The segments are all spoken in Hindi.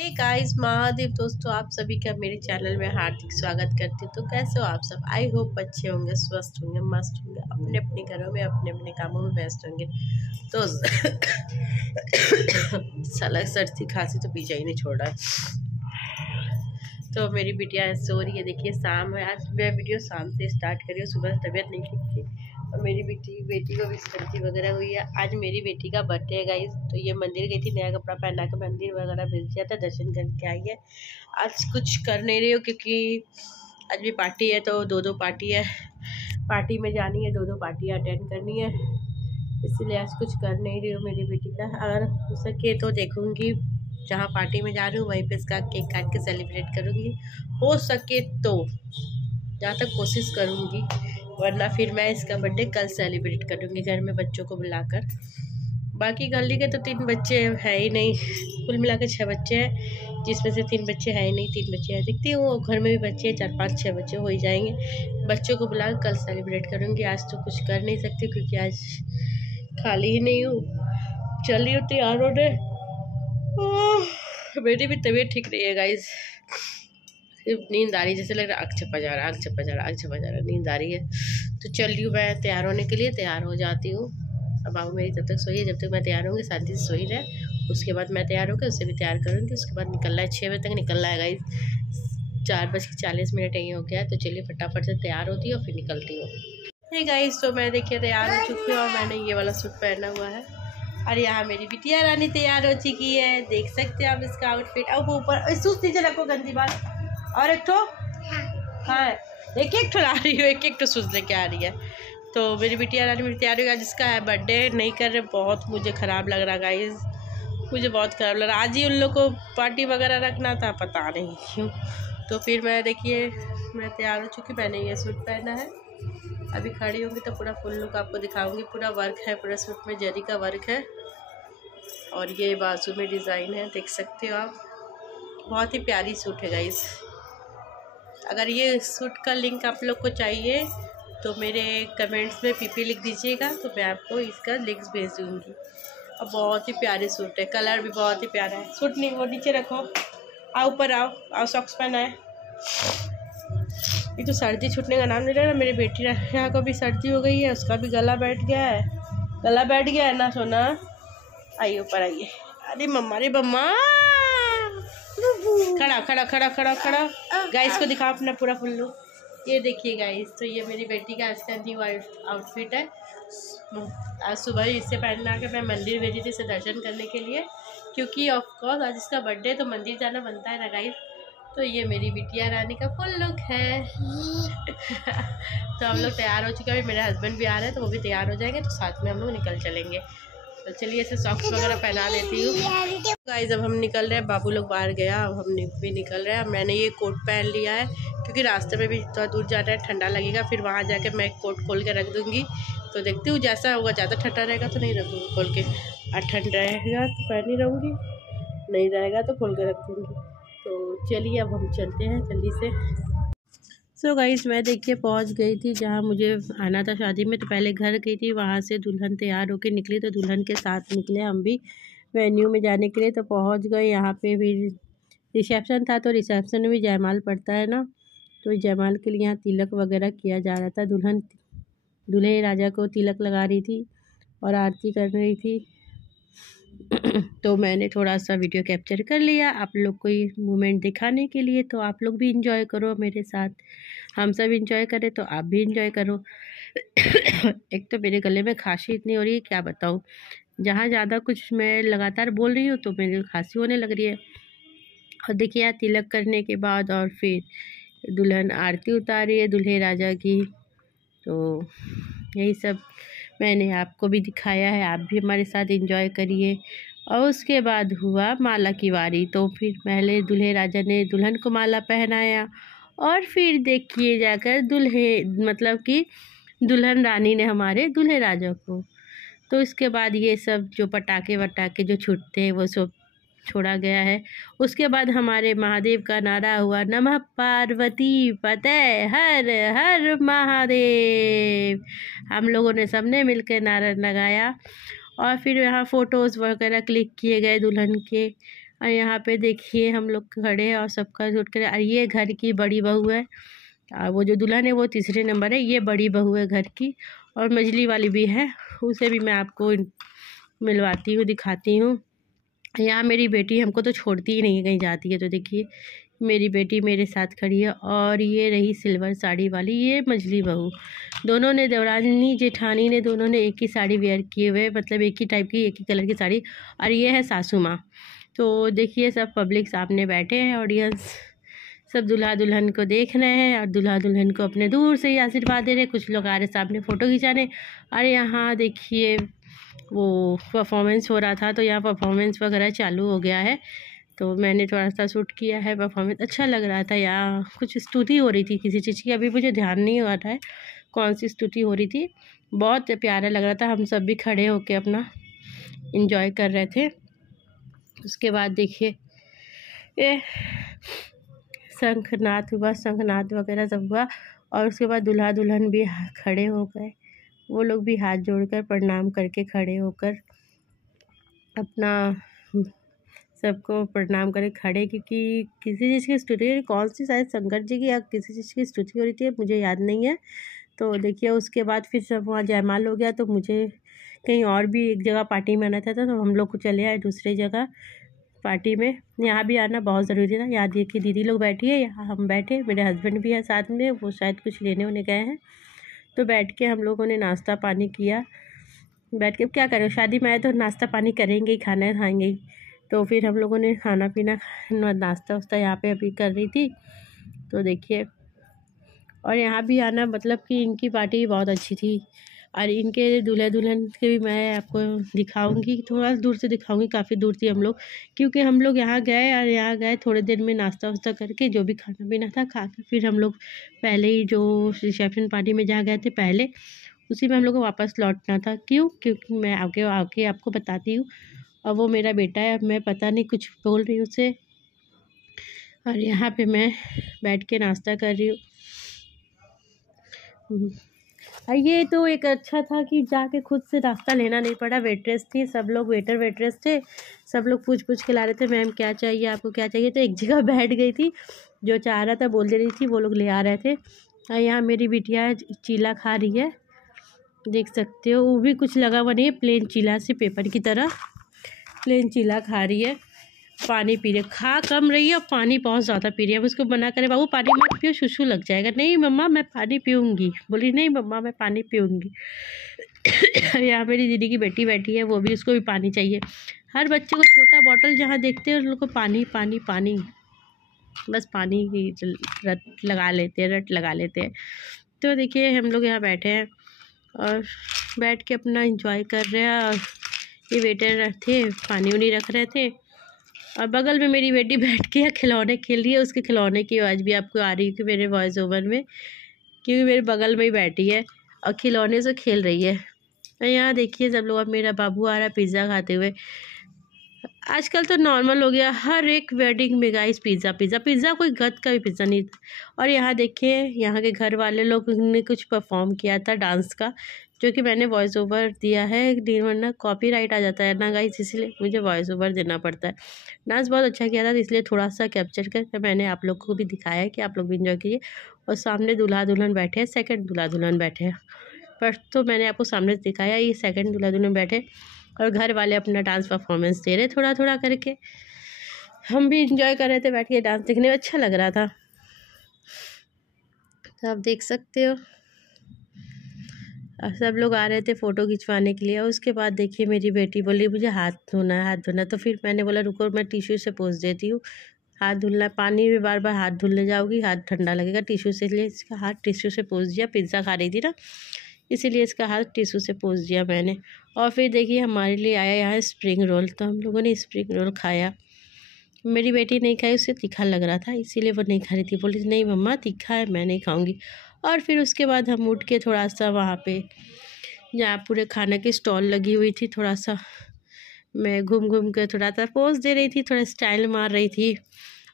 हे गाइस, महादेव दोस्तों, आप सभी का मेरे चैनल में हार्दिक स्वागत करती हूँ। तो कैसे हो आप सब? आई होप अच्छे होंगे, स्वस्थ होंगे, मस्त होंगे, अपने अपने घरों में अपने अपने कामों में व्यस्त होंगे। तो साला सर्दी खांसी तो पीछा ही नहीं छोड़ रहा है। तो मेरी बिटिया सो रही है। देखिए शाम है, आज मैं वीडियो शाम से स्टार्ट करी हूँ, सुबह से तबीयत नहीं ठीक थी और मेरी बेटी को भी सर्दी वगैरह हुई है। आज मेरी बेटी का बर्थडे है गाइस, तो ये मंदिर गई थी, नया कपड़ा पहना के मंदिर वगैरह भेज दिया था, दर्शन करके आई है। आज कुछ कर नहीं रही हूँ क्योंकि आज भी पार्टी है, तो दो पार्टी है, पार्टी में जानी है, दो पार्टियाँ अटेंड करनी है, इसीलिए आज कुछ कर नहीं रही हूँ मेरी बेटी का। अगर हो सके तो देखूँगी जहाँ पार्टी में जा रही हूँ वहीं पे इसका केक काट के सेलिब्रेट करूँगी, हो सके तो, जहाँ तक कोशिश करूँगी, वरना फिर मैं इसका बर्थडे कल सेलिब्रेट करूँगी घर में बच्चों को बुलाकर। बाकी गली के तो 3 बच्चे है ही नहीं, कुल मिला के 6 बच्चे हैं, जिसमें से 3 बच्चे हैं ही नहीं, 3 बच्चे हैं। दिखती हूँ घर में भी बच्चे हैं, 4 5 6 बच्चे हो ही जाएंगे। बच्चों को बुला कल सेलिब्रेट करूँगी, आज तो कुछ कर नहीं सकती क्योंकि आज खाली ही नहीं हूँ, चल रही हूँ तैयार होने। मेरी भी तबीयत ठीक नहीं है गाइज, सिर्फ नींद आ रही, जैसे लग रहा है आँख छपा जा रहा, आँख छपा जा रहा, आँख छपा जा रहा, नींद आ रही है। तो चल रही हूँ मैं तैयार होने के लिए, तैयार हो जाती हूँ। अब बाबू मेरी तब तक सोइए, जब तक मैं तैयार होंगी शांति से सोई रहे, उसके बाद मैं तैयार होकर उससे भी तैयार करूँगी। उसके बाद निकलना है, 6 बजे तक निकलना है गाइज, 4:40 यही हो गया। तो चलिए फटाफट से तैयार होती है और फिर निकलती हूँ। हे गाइज, तो मैं देखिए तैयार हो चुकी हूँ और मैंने ये वाला सूट पहना हुआ है और यहाँ मेरी बिटिया रानी तैयार हो चुकी है, देख सकते हैं आप इसका आउटफिट। अब ऊपर सूट नीचे रखो, गंदी बात। और एक तो हाँ, एक ला रही हूँ, एक तो सूज लेके आ रही है। तो मेरी बिटिया रानी मेरी तैयारी का, जिसका है बर्थडे, नहीं कर रहे, बहुत मुझे ख़राब लग रहा गाइज, मुझे बहुत ख़राब लग रहा। आज ही उन लोग को पार्टी वगैरह रखना था, पता नहीं क्यों। तो फिर मैं देखिए मैं तैयार हो चुकी, मैंने ये सूट पहना है। अभी खड़ी होंगी तो पूरा फुल लुक आपको दिखाऊंगी, पूरा वर्क है, पूरा सूट में जरी का वर्क है और ये बाजू में डिज़ाइन है, देख सकते हो आप। बहुत ही प्यारी सूट है गाइज। अगर ये सूट का लिंक आप लोग को चाहिए तो मेरे कमेंट्स में पीपी लिख दीजिएगा, तो मैं आपको इसका लिंक्स भेज दूँगी। और बहुत ही प्यारे सूट है, कलर भी बहुत ही प्यारा है। सूट नहीं, वो नीचे रखो, आओ ऊपर आओ, आओ सॉक्स पहना है। ये तो सर्दी छूटने का नाम नहीं ले रहा। मेरी बेटी यहाँ को भी सर्दी हो गई है, उसका भी गला बैठ गया है, गला बैठ गया है ना सोना। आइए ऊपर आइए। अरे मम्मा, अरे मम्मा, खड़ा खड़ा खड़ा खड़ा खड़ा। गाइस को दिखाओ अपना पूरा फुल लुक। ये देखिए गाइस, तो ये मेरी बेटी का आज का न्यू आउटफिट है। आज सुबह इससे पहना के मैं मंदिर भेजी थी इसे दर्शन करने के लिए, क्योंकि ऑफकोर्स आज इसका बर्थडे, तो मंदिर जाना बनता है ना गाइस। तो ये मेरी बिटिया रानी का फुल लुक है। तो हम लोग तैयार हो चुके हैं, मेरे हस्बैंड भी आ रहे हैं तो वो भी तैयार हो जाएंगे, तो साथ में हम लोग निकल चलेंगे। तो चलिए इसे सॉक्स वगैरह पहना देती हूँ। गाइस अब हम निकल रहे हैं, बाबू लोग बाहर गया, अब हम भी निकल रहे हैं। मैंने ये कोट पहन लिया है क्योंकि रास्ते में भी थोड़ा दूर जाना है, ठंडा लगेगा, फिर वहाँ जाके मैं कोट खोल के रख दूँगी। तो देखती हूँ जैसा होगा, ज़्यादा ठंडा रहेगा तो नहीं रखूँगी खोल के, और ठंड रहेगा तो पहन ही रहूँगी, नहीं रहेगा तो खोल के रख दूँगी। तो चलिए अब हम चलते हैं जल्दी से। सो गाइस मैं देखिए पहुंच गई थी जहां मुझे आना था शादी में। तो पहले घर गई थी, वहां से दुल्हन तैयार होकर निकली, तो दुल्हन के साथ निकले हम भी वेन्यू में जाने के लिए। तो पहुंच गए, यहाँ पे भी रिसेप्शन था, तो रिसेप्शन में भी जयमाल पड़ता है ना, तो जयमाल के लिए यहाँ तिलक वगैरह किया जा रहा था। दुल्हन दूल्हे राजा को तिलक लगा रही थी और आरती कर रही थी। तो मैंने थोड़ा सा वीडियो कैप्चर कर लिया आप लोग को ये मोमेंट दिखाने के लिए। तो आप लोग भी इंजॉय करो मेरे साथ, हम सब इंजॉय करें तो आप भी इंजॉय करो। एक तो मेरे गले में खांसी इतनी हो रही है, क्या बताऊँ, जहाँ ज़्यादा कुछ मैं लगातार बोल रही हूँ तो मेरी खांसी होने लग रही है। और देखिए यार, तिलक करने के बाद और फिर दुल्हन आरती उतारी है दूल्हे राजा की। तो यही सब मैंने आपको भी दिखाया है, आप भी हमारे साथ एंजॉय करिए। और उसके बाद हुआ माला की बारी, तो फिर पहले दूल्हे राजा ने दुल्हन को माला पहनाया और फिर देखिए जाकर मतलब कि दुल्हन रानी ने हमारे दूल्हे राजा को। तो इसके बाद ये सब जो पटाखे वटाखे जो छूटते हैं वो सब छोड़ा गया है। उसके बाद हमारे महादेव का नारा हुआ, नमः पार्वती पते हर हर महादेव। हम लोगों ने सबने मिलकर नारा लगाया और फिर यहाँ फ़ोटोज़ वगैरह क्लिक किए गए दुल्हन के। और यहाँ पे देखिए हम लोग खड़े हैं और सबका शूट करें। और ये घर की बड़ी बहू है, और वो जो दुल्हन है वो तीसरे नंबर है। ये बड़ी बहू है घर की, और मझली वाली भी है, उसे भी मैं आपको मिलवाती हूँ, दिखाती हूँ। यहाँ मेरी बेटी हमको तो छोड़ती ही नहीं है, कहीं जाती है तो देखिए मेरी बेटी मेरे साथ खड़ी है। और ये रही सिल्वर साड़ी वाली, ये मझली बहू। दोनों ने, देवरानी जेठानी ने, दोनों ने एक ही साड़ी वेयर किए हुए, मतलब एक ही टाइप की, एक ही कलर की साड़ी। और ये है सासू माँ। तो देखिए सब पब्लिक सामने बैठे हैं, ऑडियंस सब दूल्हा दुल्हन को देख रहे हैं और दूल्हा दुल्हन को अपने दूर से ही आशीर्वाद दे रहे हैं। कुछ लोग आ रहे सामने फ़ोटो खिंचाने। और यहाँ देखिए वो परफॉर्मेंस हो रहा था, तो यहाँ परफॉर्मेंस वगैरह चालू हो गया है, तो मैंने थोड़ा सा शूट किया है। परफॉर्मेंस अच्छा लग रहा था। यहाँ कुछ स्तुति हो रही थी किसी चीज़ की, अभी मुझे ध्यान नहीं आ रहा है कौन सी स्तुति हो रही थी। बहुत प्यारा लग रहा था, हम सब भी खड़े होके अपना एंजॉय कर रहे थे। उसके बाद देखिए ये शंखनाद हुआ, शंखनाद वगैरह सब हुआ। और उसके बाद दूल्हा दुल्हन भी खड़े हो गए, वो लोग भी हाथ जोड़कर प्रणाम करके खड़े होकर अपना सबको प्रणाम करके खड़े, क्योंकि किसी चीज़ की स्तुति, कौन सी, शायद शंकर जी की या किसी चीज़ की स्तुति हो रही थी, मुझे याद नहीं है। तो देखिए उसके बाद फिर सब वहाँ जयमाल हो गया, तो मुझे कहीं और भी एक जगह पार्टी में आना था, तो हम लोग को चले आए दूसरी जगह पार्टी में। यहाँ भी आना बहुत ज़रूरी था। यहाँ देखिए दीदी लोग बैठी है, यहाँ हम बैठे, मेरे हस्बैंड भी है साथ में, वो शायद कुछ लेने उन्हें गए हैं। तो बैठ के हम लोगों ने नाश्ता पानी किया। बैठ के क्या करें, शादी में आए तो नाश्ता पानी करेंगे ही, खाना खाएंगे ही। तो फिर हम लोगों ने खाना पीना, नाश्ता वास्ता यहाँ पे अभी कर रही थी, तो देखिए। और यहाँ भी आना मतलब कि इनकी पार्टी बहुत अच्छी थी। और इनके दूल्हा दुल्हन के भी मैं आपको दिखाऊंगी, थोड़ा दूर से दिखाऊंगी, काफ़ी दूर थी हम लोग, क्योंकि हम लोग यहाँ गए और यहाँ गए थोड़े देर में नाश्ता वास्ता करके, जो भी खाना पीना था खा के फिर हम लोग पहले ही जो रिसेप्शन पार्टी में जहाँ गए थे पहले, उसी में हम लोग को वापस लौटना था। क्यों? क्योंकि मैं आगे आके आपको बताती हूँ। और वो मेरा बेटा है, मैं पता नहीं कुछ बोल रही हूँ उसे। और यहाँ पे मैं बैठ के नाश्ता कर रही हूँ। और ये तो एक अच्छा था कि जाके खुद से नाश्ता लेना नहीं पड़ा। वेट्रेस थी, सब लोग वेटर वेट्रेस थे, सब लोग पूछ पूछ के ला रहे थे, मैम क्या चाहिए आपको, क्या चाहिए। तो एक जगह बैठ गई थी, जो चाह रहा था बोल दे रही थी, वो लोग ले आ रहे थे। और यहाँ मेरी बिटिया चीला खा रही है, देख सकते हो। वो भी कुछ लगा हुआ नहीं है, प्लेन चीला से पेपर की तरह प्लेन चीला खा रही है। पानी पी रही है, खा कम रही है और पानी बहुत ज़्यादा पी रही है। अब उसको मना करे, बाबू पानी मत पियो, शुशु लग जाएगा। नहीं मम्मा मैं पानी पीऊँगी, बोली नहीं मम्मा मैं पानी पीऊँगी। यहाँ मेरी दीदी की बेटी बैठी है, वो भी, उसको भी पानी चाहिए। हर बच्चे को छोटा बॉटल जहाँ देखते हैं उन लोग को पानी पानी पानी, बस पानी की रट लगा लेते हैं। तो देखिए हम लोग यहाँ बैठे हैं और बैठ के अपना एंजॉय कर रहे हैं। और ये वेटर थे, पानी उनी रख रहे थे। और बगल में मेरी बेटी बैठ के खिलौने खेल रही है, उसके खिलौने की आवाज़ भी आपको आ रही है कि मेरे वॉइस ओवर में, क्योंकि मेरे बगल में ही बैठी है और खिलौने से खेल रही है। और यहाँ देखिए सब लोग, अब मेरा बाबू आ रहा है पिज़्ज़ा खाते हुए। आजकल तो नॉर्मल हो गया हर एक वेडिंग में गाइस, पिज़्ज़ा पिज़्ज़ा पिज़्ज़ा, कोई गद का भी पिज़्ज़ा नहीं था। और यहाँ देखिए यहाँ के घर वाले लोग ने कुछ परफॉर्म किया था डांस का, जो कि मैंने वॉइस ओवर दिया है, वरना कॉपीराइट आ जाता है ना गाइस, इसलिए मुझे वॉइस ओवर देना पड़ता है। डांस बहुत अच्छा किया था, तो इसलिए थोड़ा सा कैप्चर कर मैंने आप लोग को भी दिखाया है कि आप लोग भी इंजॉय कीजिए। और सामने दूल्हा दुल्हन बैठे हैं, सेकंड दूल्हा दुल्हन बैठे हैं। फर्स्ट तो मैंने आपको सामने से दिखाया, ये सेकंड दूल्हा दुल्हन बैठे और घर वाले अपना डांस परफॉर्मेंस दे रहे थोड़ा थोड़ा करके। हम भी इंजॉय कर रहे थे बैठ के, डांस देखने में अच्छा लग रहा था, तो आप देख सकते हो। और सब लोग आ रहे थे फ़ोटो खिंचवाने के लिए। और उसके बाद देखिए मेरी बेटी बोली मुझे हाथ धोना है, हाथ धोना। तो फिर मैंने बोला रुको मैं टिश्यू से पोंछ देती हूँ, हाथ धुलना, पानी में बार बार हाथ धुलने जाओगी, हाथ ठंडा लगेगा। टिश्यू से, लिए इसका हाथ टिश्यू से पोंछ दिया। पिज़्ज़ा खा रही थी ना, इसीलिए इसका हाथ टिश्यू से पोंछ दिया मैंने। और फिर देखिए हमारे लिए आया यहाँ स्प्रिंग रोल, तो हम लोगों ने स्प्रिंग रोल खाया। मेरी बेटी नहीं खाई, उसे तीखा लग रहा था, इसीलिए वो नहीं खा रही थी। बोली नहीं मम्मा तीखा है, मैं नहीं खाऊंगी। और फिर उसके बाद हम उठ के थोड़ा सा वहाँ पे जहाँ पूरे खाने की स्टॉल लगी हुई थी, थोड़ा सा मैं घूम घूम के थोड़ा सा पोज दे रही थी, थोड़ा स्टाइल मार रही थी।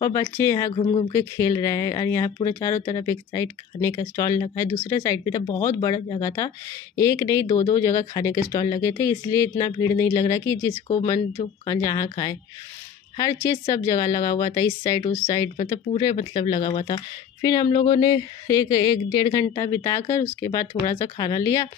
और बच्चे यहाँ घूम घूम के खेल रहे हैं। और यहाँ पूरे चारों तरफ एक साइड खाने का स्टॉल लगा है, दूसरे साइड पे था, बहुत बड़ा जगह था, एक नहीं दो दो जगह खाने के स्टॉल लगे थे, इसलिए इतना भीड़ नहीं लग रहा कि जिसको मन तो जहाँ खाए। हर चीज़ सब जगह लगा हुआ था, इस साइड उस साइड, मतलब पूरे मतलब लगा हुआ था। फिर हम लोगों ने एक 1-1.5 घंटा बिताकर उसके बाद थोड़ा सा खाना लिया।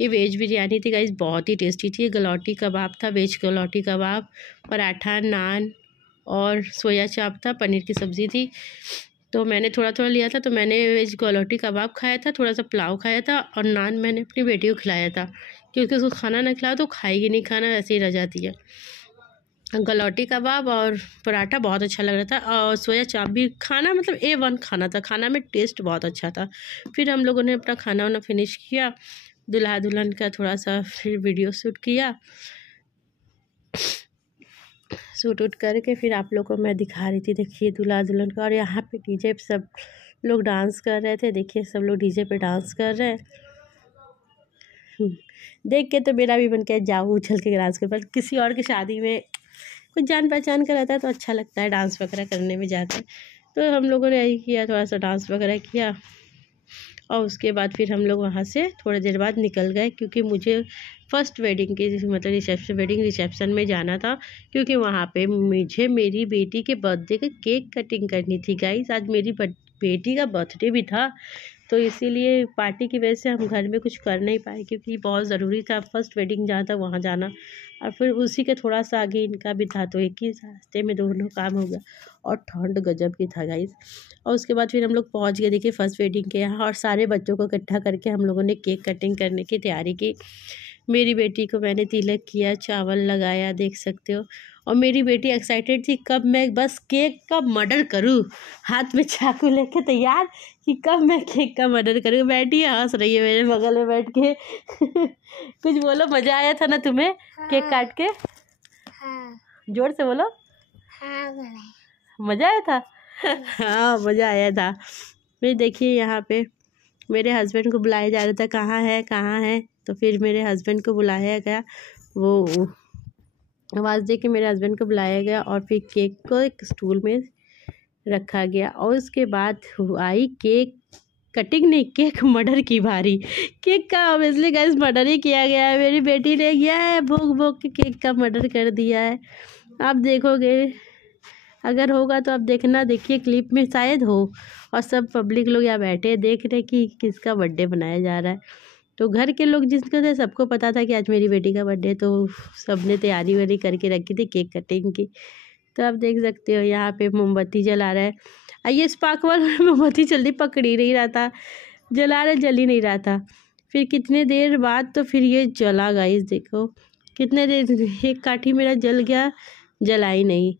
ये वेज बिरयानी थी गाइस, बहुत ही टेस्टी थी। गलौटी कबाब था, वेज गलौटी कबाब, पराठा, नान और सोया चाप था, पनीर की सब्ज़ी थी। तो मैंने थोड़ा थोड़ा लिया था, तो मैंने वेज गलौटी कबाब खाया था, थोड़ा सा पुलाव खाया था और नान मैंने अपनी बेटी को खिलाया था, क्योंकि उसको खाना ना खिलाओ तो खाएगी नहीं खाना, ऐसे ही रह जाती है। गलौटी कबाब और पराठा बहुत अच्छा लग रहा था, और सोया चाप भी, खाना मतलब A1 खाना था, खाना में टेस्ट बहुत अच्छा था। फिर हम लोगों ने अपना खाना वाना फिनिश किया, दूल्हा दुल्हन का थोड़ा सा फिर वीडियो शूट किया, शूट उट करके फिर आप लोगों को मैं दिखा रही थी, देखिए दूल्हा दुल्हन का। और यहाँ पे डीजे पे सब लोग डांस कर रहे थे, देखिए सब लोग डीजे पे डांस कर रहे हैं। देख के तो मेरा भी मन किया जाऊँ उछल के डांस कर, पर किसी और की शादी में कुछ जान पहचान का रहता है तो अच्छा लगता है डांस वगैरह करने में जाकर। तो हम लोगों ने यही किया, थोड़ा सा डांस वगैरह किया, और उसके बाद फिर हम लोग वहाँ से थोड़ी देर बाद निकल गए, क्योंकि मुझे फर्स्ट वेडिंग की मतलब वेडिंग रिसेप्शन में जाना था, क्योंकि वहाँ पे मुझे मेरी बेटी के बर्थडे का केक कटिंग करनी थी गाइस। आज मेरी बेटी का बर्थडे भी था, तो इसीलिए पार्टी की वजह से हम घर में कुछ कर नहीं पाए, क्योंकि बहुत ज़रूरी था, फर्स्ट वेडिंग जहाँ था वहाँ जाना, और फिर उसी के थोड़ा सा आगे इनका भी था, तो एक ही रास्ते में दोनों काम हो गया। और ठंड गजब की था गाइस। और उसके बाद फिर हम लोग पहुँच गए देखिए फर्स्ट वेडिंग के यहाँ, और सारे बच्चों को इकट्ठा करके हम लोगों ने केक कटिंग करने की तैयारी की। मेरी बेटी को मैंने तिलक किया, चावल लगाया, देख सकते हो। और मेरी बेटी एक्साइटेड थी कब मैं बस केक का मर्डर करूं, हाथ में चाकू लेके तैयार कि कब मैं केक का मर्डर करूं। बैठी है, हंस रही है मेरे बगल में बैठ के। कुछ बोलो, मज़ा आया था ना तुम्हें? हाँ। केक काट के? हाँ। जोर से बोलो। हाँ, मज़ा आया था। हाँ, मज़ा आया था। फिर देखिए यहाँ पे मेरे हस्बैंड को बुलाया जा रहा था, कहाँ है, तो फिर मेरे हस्बैंड को बुलाया गया, वो आवाज़ दे के मेरे हस्बैंड को बुलाया गया, और फिर केक को एक स्टूल में रखा गया। और उसके बाद आई केक कटिंग, नहीं केक मर्डर की बारी। केक का ऑब्वियसली गाइस मर्डर ही किया गया है, मेरी बेटी ने किया है, भोग भोग के केक का मर्डर कर दिया है। आप देखोगे, अगर होगा तो आप देखना, देखिए क्लिप में शायद हो। और सब पब्लिक लोग यहाँ बैठे देख रहे कि किसका बर्थडे बनाया जा रहा है। तो घर के लोग जिसको थे सबको पता था कि आज मेरी बेटी का बर्थडे, तो सबने तैयारी वारी करके रखी थी केक कटिंग की। तो आप देख सकते हो यहाँ पे मोमबत्ती जला रहा है, ये स्पार्क वाला मोमबत्ती जल्दी पकड़ ही नहीं रहा था, जला रहा जल ही नहीं रहा था। फिर कितने देर बाद तो फिर ये जला गाइस, देखो कितने देर, एक काठी मेरा जल गया, जला ही नहीं।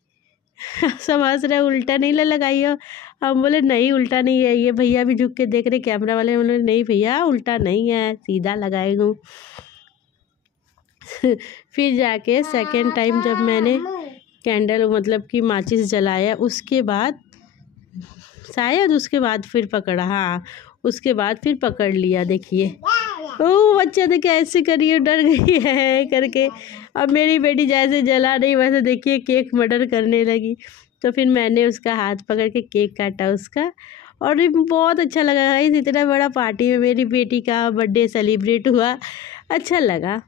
सब हंस रहे, उल्टा नहीं लगाई हो? हम बोले नहीं उल्टा नहीं है। ये भैया भी झुक के देख रहे, कैमरा वाले, बोले नहीं भैया उल्टा नहीं है, सीधा लगाए हूँ। फिर जाके सेकेंड टाइम जब मैंने कैंडल मतलब कि माचिस जलाया, उसके बाद शायद उसके बाद फिर पकड़ा, हाँ उसके बाद फिर पकड़ लिया। देखिए ओ बच्चा देखे ऐसे करिए, डर गई है करके। अब मेरी बेटी जैसे जला नहीं वैसे देखिए केक मर्डर करने लगी। तो फिर मैंने उसका हाथ पकड़ के केक काटा उसका, और बहुत अच्छा लगा गाइस, इतना बड़ा पार्टी में मेरी बेटी का बर्थडे सेलिब्रेट हुआ, अच्छा लगा।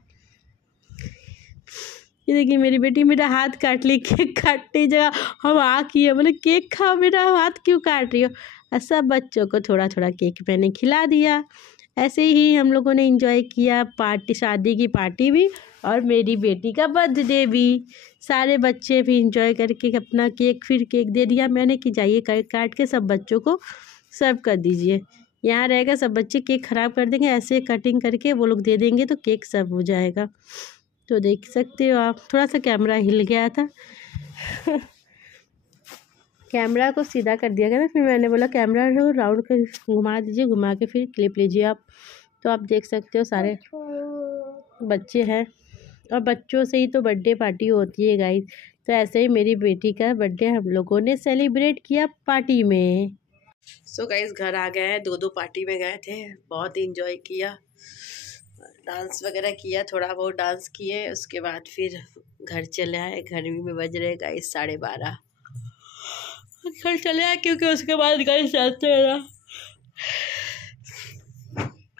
ये देखिए मेरी बेटी मेरा हाथ काट ली, केक काटने जगह हम आ किए, बोले केक खाओ, मेरा हाथ क्यों काट रही हो। और सब बच्चों को थोड़ा थोड़ा केक मैंने खिला दिया। ऐसे ही हम लोगों ने एंजॉय किया, पार्टी, शादी की पार्टी भी और मेरी बेटी का बर्थडे भी। सारे बच्चे भी एंजॉय करके अपना केक, फिर केक दे दिया मैंने कि जाइए केक काट के सब बच्चों को सर्व कर दीजिए। यहाँ रहेगा सब बच्चे केक ख़राब कर देंगे, ऐसे कटिंग करके वो लोग दे देंगे तो केक सर्व हो जाएगा। तो देख सकते हो आप, थोड़ा सा कैमरा हिल गया था। कैमरा को सीधा कर दिया गया ना, फिर मैंने बोला कैमरा राउंड कर घुमा दीजिए, घुमा के फिर क्लिप लीजिए आप। तो आप देख सकते हो सारे बच्चे हैं, और बच्चों से ही तो बर्थडे पार्टी होती है गाइस। तो ऐसे ही मेरी बेटी का बर्थडे हम लोगों ने सेलिब्रेट किया पार्टी में। सो गाइस घर आ गए हैं, दो पार्टी में गए थे, बहुत इंजॉय किया, डांस वगैरह किया, थोड़ा बहुत डांस किए। उसके बाद फिर घर चले आए, गर्मी में बज रहे गाइस 12:30, घर चले आए क्योंकि उसके बाद गाइस जाते हैं ना,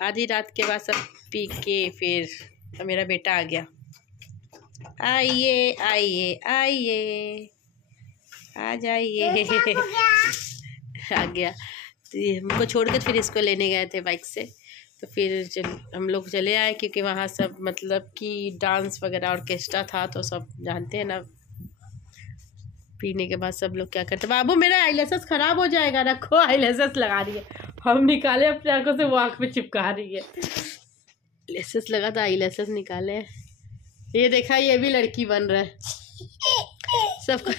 आधी रात के बाद सब पी के फिर मेरा बेटा आ गया, आइए आइए आइए, आ जाइए। आ गया। तो ये हमको छोड़ के फिर इसको लेने गए थे बाइक से, तो फिर हम लोग चले आए क्योंकि वहाँ सब मतलब कि डांस वगैरह ऑर्केस्ट्रा था, तो सब जानते हैं ना पीने के बाद सब लोग क्या करते। बाबू मेरा आईलेसेस खराब हो जाएगा, रखो। आईलेसेस लगा रही है, हम निकाले अपने आंखों से, वो आँख में चिपका रही है। लेसेस लगा था, आईलेसेस निकाले। ये देखा, ये भी लड़की बन रहा है सबको।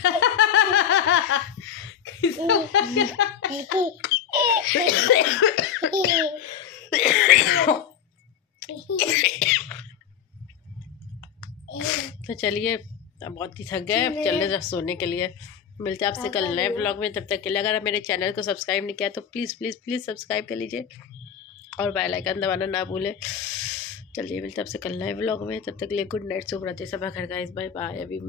तो चलिए, अब बहुत ही थक गए, अब चल रहे सोने के लिए। मिलते हैं आपसे कल नए ब्लॉग में। तब तक के लिए अगर आप मेरे चैनल को सब्सक्राइब नहीं किया तो प्लीज़ प्लीज़ प्लीज़ सब्सक्राइब कर लीजिए और बेल आइकन दबाना ना भूलें। चलिए मिलते हैं आपसे कल नए ब्लॉग में, तब तक के लिए गुड नाइट, शुभ रात्रि, सब घर गाइस, बाय बाय। अभी